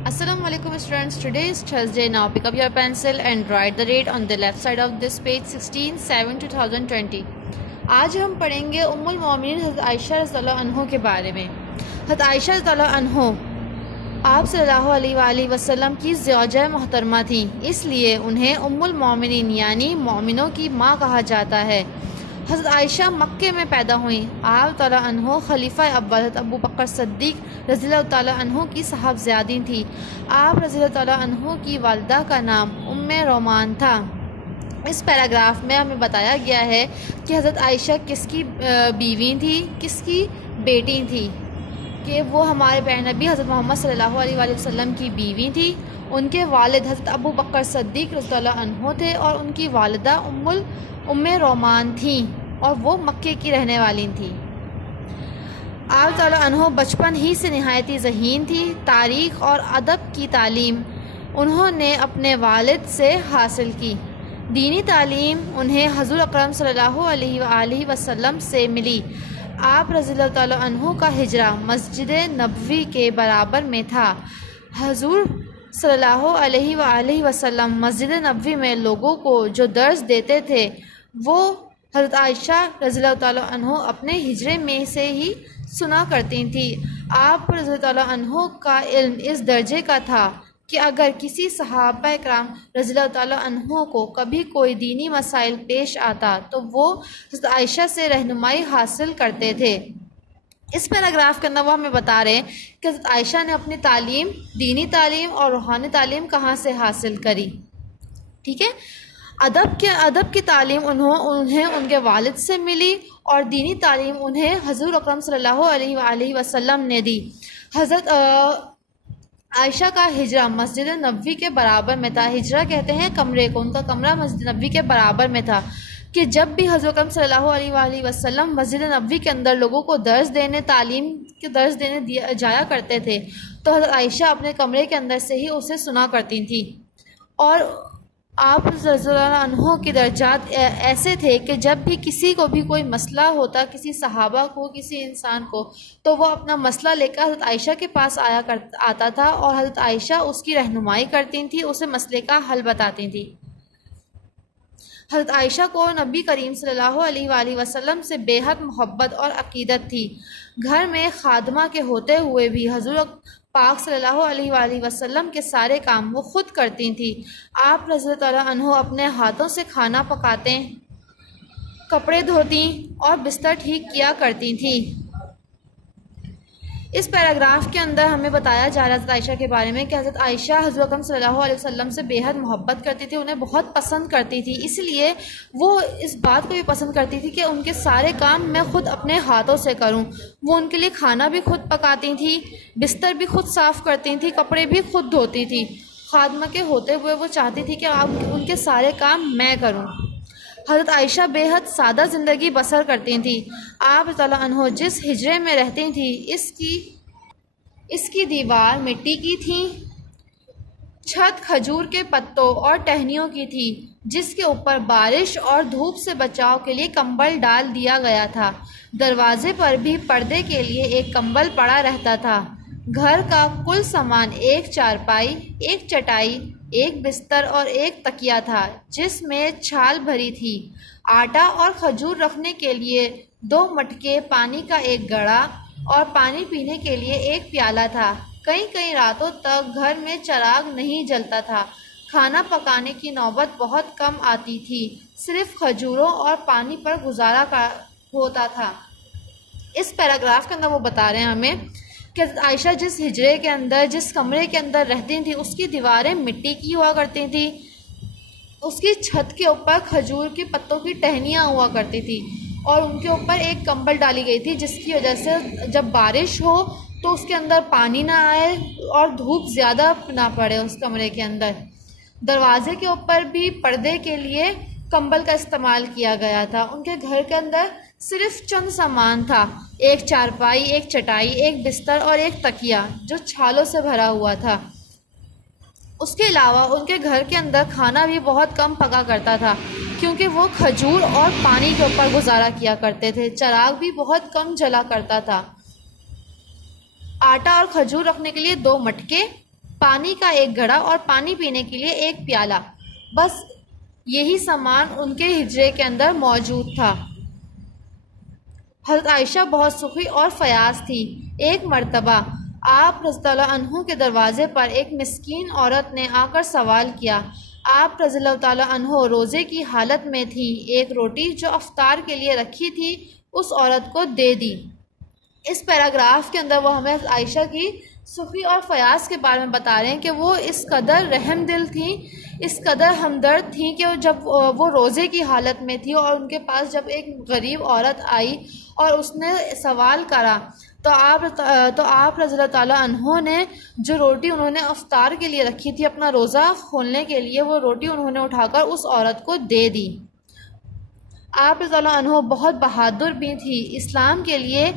Assalamu alaikum students. Today is Thursday. Now pick up your pencil and write the date on the left side of this page 16/7/2020. آج ہم پڑھیں گے ام المومنین حضرت عائشہ رضی اللہ عنہ کے بارے میں۔ حضرت عائشہ رضی اللہ عنہ آپ صلی اللہ علیہ وآلہ وسلم کی زوجہ محترمہ تھیں، اس لیے انہیں ام المومنین یعنی مومنوں کی ماں کہا جاتا ہے۔ حضرت عائشہ مکے میں پیدا ہوئیں۔ آپ تعالیٰ عنہ خلیفہ اول حضرت ابو بکر صدیق رضی اللہ تعالیٰ عنہ کی صاحبزادی تھی۔ آپ رضی اللہ تعالیٰ عنہ کی والدہ کا نام ام رومان تھا۔ اس پیراگراف میں ہمیں بتایا گیا ہے کہ حضرت عائشہ کس کی بیوی تھی، کس کی بیٹی تھی، کہ وہ ہمارے پیارے نبی حضرت محمد صلی اللہ علیہ وآلہ وسلم کی بیوی تھی۔ ان کے والد حضرت ابو بکر صدیق رضی اللہ عنہ تھے اور ان کی والدہ ام رومان تھیں اور وہ مکے کی رہنے والی تھیں۔ آپ تعالیٰ عنہ بچپن ہی سے نہایت ہی ذہین تھی۔ تاریخ اور ادب کی تعلیم انہوں نے اپنے والد سے حاصل کی۔ دینی تعلیم انہیں حضور اکرم صلی اللہ علیہ وآلہ وسلم سے ملی۔ آپ رضی اللہ تعالیٰ عنہ کا ہجرہ مسجد نبوی کے برابر میں تھا۔ حضور صلی اللہ علیہ وآلہ وسلم مسجد نبوی میں لوگوں کو جو درس دیتے تھے وہ حضرت عائشہ رضی اللہ تعالیٰ عنہ اپنے ہجرے میں سے ہی سنا کرتی تھیں۔ آپ رضی اللہ تعالیٰ عنہ کا علم اس درجے کا تھا کہ اگر کسی صحابہ کرام رضی اللہ تعالیٰ عنہ کو کبھی کوئی دینی مسائل پیش آتا تو وہ حضرت عائشہ سے رہنمائی حاصل کرتے تھے۔ اس پیراگراف کے اندر وہ ہمیں بتا رہے ہیں کہ حضرت عائشہ نے اپنی تعلیم، دینی تعلیم اور روحانی تعلیم کہاں سے حاصل کری۔ ٹھیک ہے، ادب کی تعلیم انہیں ان کے والد سے ملی اور دینی تعلیم انہیں حضور اکرم صلی اللہ علیہ وآلہ وسلم نے دی۔ حضرت عائشہ کا ہجرہ مسجد نبوی کے برابر میں تھا۔ ہجرہ کہتے ہیں کمرے کو، ان کا کمرہ مسجد نبوی کے برابر میں تھا کہ جب بھی حضرت اکرم صلی اللہ علیہ وآلہ وسلم مسجد نبوی کے اندر لوگوں کو درس دینے، تعلیم کے درس دینے جایا کرتے تھے تو حضرت عائشہ اپنے کمرے کے اندر سے ہی اسے سنا کرتی تھیں۔ اور آپ رضی اللہ عنہ کے درجات ایسے تھے کہ جب بھی کسی کو بھی کوئی مسئلہ ہوتا، کسی صحابہ کو، کسی انسان کو، تو وہ اپنا مسئلہ لے کر حضرت عائشہ کے پاس آتا تھا اور حضرت عائشہ اس کی رہنمائی کرتی تھیں، اسے مسئلے کا حل بتاتی تھیں۔ حضرت عائشہ کو نبی کریم صلی اللہ علیہ وآلہ وسلم سے بے حد محبت اور عقیدت تھی۔ گھر میں خادمہ کے ہوتے ہوئے بھی حضور پاک صلی اللہ علیہ وآلہ وسلم کے سارے کام وہ خود کرتی تھیں۔ آپ رضی اللہ عنہ اپنے ہاتھوں سے کھانا پکاتے، کپڑے دھوتی اور بستر ٹھیک کیا کرتی تھیں۔ اس پیراگراف کے اندر ہمیں بتایا جا رہا ہے حضرت عائشہ کے بارے میں کہ حضرت عائشہ حضور اکرم صلی اللہ علیہ وسلم سے بے حد محبت کرتی تھی، انہیں بہت پسند کرتی تھی، اس لیے وہ اس بات کو بھی پسند کرتی تھی کہ ان کے سارے کام میں خود اپنے ہاتھوں سے کروں۔ وہ ان کے لیے کھانا بھی خود پکاتی تھی، بستر بھی خود صاف کرتی تھی، کپڑے بھی خود دھوتی تھی۔ خادمہ کے ہوتے ہوئے وہ چاہتی تھی کہ ان کے سارے کام میں کروں۔ حضرت عائشہ بے حد سادہ زندگی بسر کرتی تھیں۔ آپ تعالیٰ عنہ جس ہجرے میں رہتی تھیں اس کی دیوار مٹی کی تھی، چھت کھجور کے پتوں اور ٹہنیوں کی تھی، جس کے اوپر بارش اور دھوپ سے بچاؤ کے لیے کمبل ڈال دیا گیا تھا۔ دروازے پر بھی پردے کے لیے ایک کمبل پڑا رہتا تھا۔ گھر کا کل سامان ایک چارپائی، ایک چٹائی، ایک بستر اور ایک تکیہ تھا جس میں چھال بھری تھی۔ آٹا اور کھجور رکھنے کے لیے 2 مٹکے، پانی کا ایک گڑھا اور پانی پینے کے لیے ایک پیالہ تھا۔ کئی راتوں تک گھر میں چراغ نہیں جلتا تھا۔ کھانا پکانے کی نوبت بہت کم آتی تھی، صرف کھجوروں اور پانی پر گزارا ہوتا تھا۔ اس پیراگراف کے اندر وہ بتا رہے ہیں ہمیں کہ عائشہ جس ہجرے کے اندر، جس کمرے کے اندر رہتی تھیں، اس کی دیواریں مٹی کی ہوا کرتی تھیں، اس کی چھت کے اوپر کھجور کے پتوں کی ٹہنیاں ہوا کرتی تھی اور ان کے اوپر ایک کمبل ڈالی گئی تھی جس کی وجہ سے جب بارش ہو تو اس کے اندر پانی نہ آئے اور دھوپ زیادہ نہ پڑے اس کمرے کے اندر۔ دروازے کے اوپر بھی پردے کے لیے کمبل کا استعمال کیا گیا تھا۔ ان کے گھر کے اندر صرف چند سامان تھا، ایک چارپائی، ایک چٹائی، ایک بستر اور ایک تکیہ جو چھالوں سے بھرا ہوا تھا۔ اس کے علاوہ ان کے گھر کے اندر کھانا بھی بہت کم پکا کرتا تھا کیونکہ وہ کھجور اور پانی کے اوپر گزارا کیا کرتے تھے۔ چراغ بھی بہت کم جلا کرتا تھا۔ آٹا اور کھجور رکھنے کے لیے 2 مٹکے، پانی کا ایک گھڑا اور پانی پینے کے لیے ایک پیالہ، بس یہی سامان ان کے حجرے کے اندر موجود تھا۔ حضرت عائشہ بہت سخی اور فیاض تھی۔ ایک مرتبہ آپ رضی اللہ عنہ کے دروازے پر ایک مسکین عورت نے آ کر سوال کیا۔ آپ رضی اللہ تعالیٰ عنہ روزے کی حالت میں تھی، ایک روٹی جو افطار کے لیے رکھی تھی اس عورت کو دے دی۔ اس پیراگراف کے اندر وہ ہمیں عائشہ کی سخی اور فیاض کے بارے میں بتا رہے ہیں کہ وہ اس قدر رحم دل تھیں، اس قدر ہمدرد تھیں کہ جب وہ روزے کی حالت میں تھی اور ان کے پاس جب ایک غریب عورت آئی اور اس نے سوال کرا تو آپ رضی اللہ تعالیٰ عنہ نے جو روٹی انہوں نے افطار کے لیے رکھی تھی اپنا روزہ کھولنے کے لیے، وہ روٹی انہوں نے اٹھا کر اس عورت کو دے دی۔ آپ رضی اللہ عنہ بہت بہادر بھی تھی، اسلام کے لیے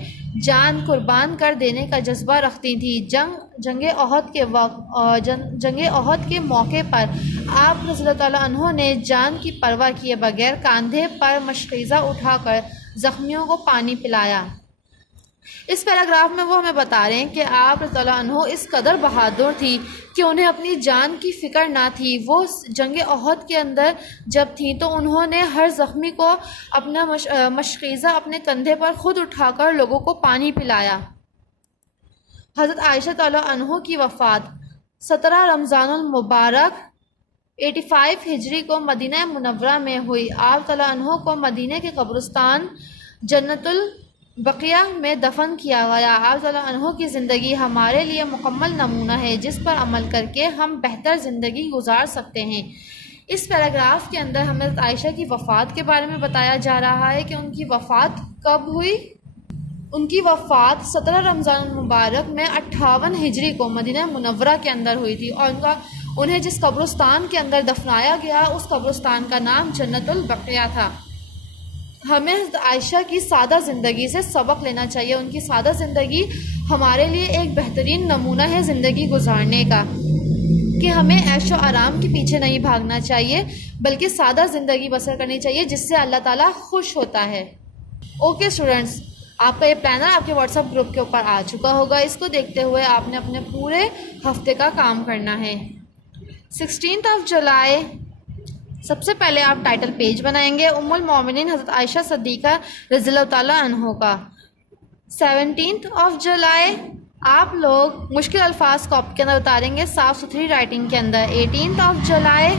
جان قربان کر دینے کا جذبہ رکھتی تھی۔ جنگ احد کے موقع پر آپ رضی اللہ تعالیٰ عنہ نے جان کی پرواہ کیے بغیر کاندھے پر مشقیزہ اٹھا کر زخمیوں کو پانی پلایا۔ اس پیراگراف میں وہ ہمیں بتا رہے ہیں کہ آپ رضی اللہ عنہ اس قدر بہادر تھی کہ انہیں اپنی جان کی فکر نہ تھی۔ وہ جنگ احد کے اندر جب تھیں تو انہوں نے ہر زخمی کو اپنا مشقیزہ اپنے کندھے پر خود اٹھا کر لوگوں کو پانی پلایا۔ حضرت عائشہ تعالیٰ عنہ کی وفات 17 رمضان المبارک 85 ہجری کو مدینہ منورہ میں ہوئی۔ آپ تعالیٰ عنہ کو مدینہ کے قبرستان جنت البقیع میں دفن کیا گیا۔ آپ تعالیٰ عنہ کی زندگی ہمارے لیے مکمل نمونہ ہے جس پر عمل کر کے ہم بہتر زندگی گزار سکتے ہیں۔ اس پیراگراف کے اندر ہمیں حضرت عائشہ کی وفات کے بارے میں بتایا جا رہا ہے کہ ان کی وفات کب ہوئی۔ ان کی وفات 17 رمضان المبارک میں 58 ہجری کو مدینہ منورہ کے اندر ہوئی تھی، اور انہیں جس قبرستان کے اندر دفنایا گیا اس قبرستان کا نام جنت البقیع تھا۔ ہمیں عائشہ کی سادہ زندگی سے سبق لینا چاہیے۔ ان کی سادہ زندگی ہمارے لیے ایک بہترین نمونہ ہے زندگی گزارنے کا، کہ ہمیں عیش و آرام کے پیچھے نہیں بھاگنا چاہیے بلکہ سادہ زندگی بسر کرنی چاہیے جس سے اللہ تعالیٰ خوش ہوتا ہے۔ اوکے اسٹوڈنٹس، آپ کا یہ پلانر آپ کے واٹس ایپ گروپ کے اوپر آ چکا ہوگا۔ اس کو دیکھتے ہوئے آپ نے اپنے پورے ہفتے کا کام کرنا ہے۔ 16 جولائی سب سے پہلے آپ ٹائٹل پیج بنائیں گے ام المومنین حضرت عائشہ صدیقہ رضی اللہ تعالیٰ عنہ کا۔ 17 جولائی آپ لوگ مشکل الفاظ کاپی کے اندر اتاریں گے صاف ستھری رائٹنگ کے اندر۔ 18 جولائی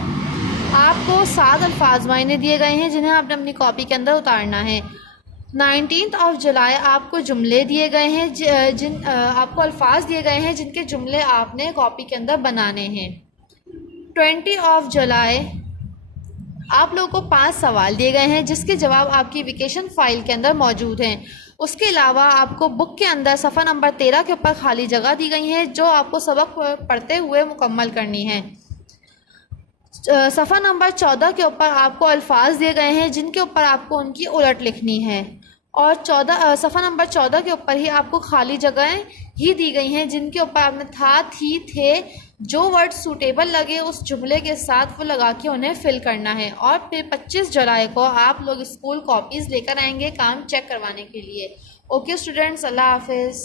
آپ کو 7 الفاظ معینے دیے گئے ہیں جنہیں آپ نے اپنی کاپی کے اندر اتارنا ہے۔ 19 جولائی آپ کو جملے دیے گئے ہیں آپ کو الفاظ دیے گئے ہیں جن کے جملے آپ نے کاپی کے اندر بنانے ہیں۔ 20 جولائی آپ لوگوں کو 5 سوال دیے گئے ہیں جس کے جواب آپ کی ویکیشن فائل کے اندر موجود ہیں۔ اس کے علاوہ آپ کو بک کے اندر صفحہ نمبر 13 کے اوپر خالی جگہ دی گئی ہیں جو آپ کو سبق پڑھتے ہوئے مکمل کرنی ہے۔ صفحہ نمبر 14 کے اوپر آپ کو الفاظ دیے گئے ہیں جن کے اوپر آپ کو ان کی الٹ لکھنی ہے، اور صفحہ نمبر 14 کے اوپر ہی آپ کو خالی جگہیں ہی دی گئی ہیں جن کے اوپر آپ نے تھا، تھی، تھے جو ورڈ سوٹیبل لگے اس جملے کے ساتھ وہ لگا کے انہیں فل کرنا ہے۔ اور پھر 25 جولائی کو آپ لوگ اسکول کاپیز لے کر آئیں گے کام چیک کروانے کے لیے۔ اوکے اسٹوڈنٹس، اللہ حافظ۔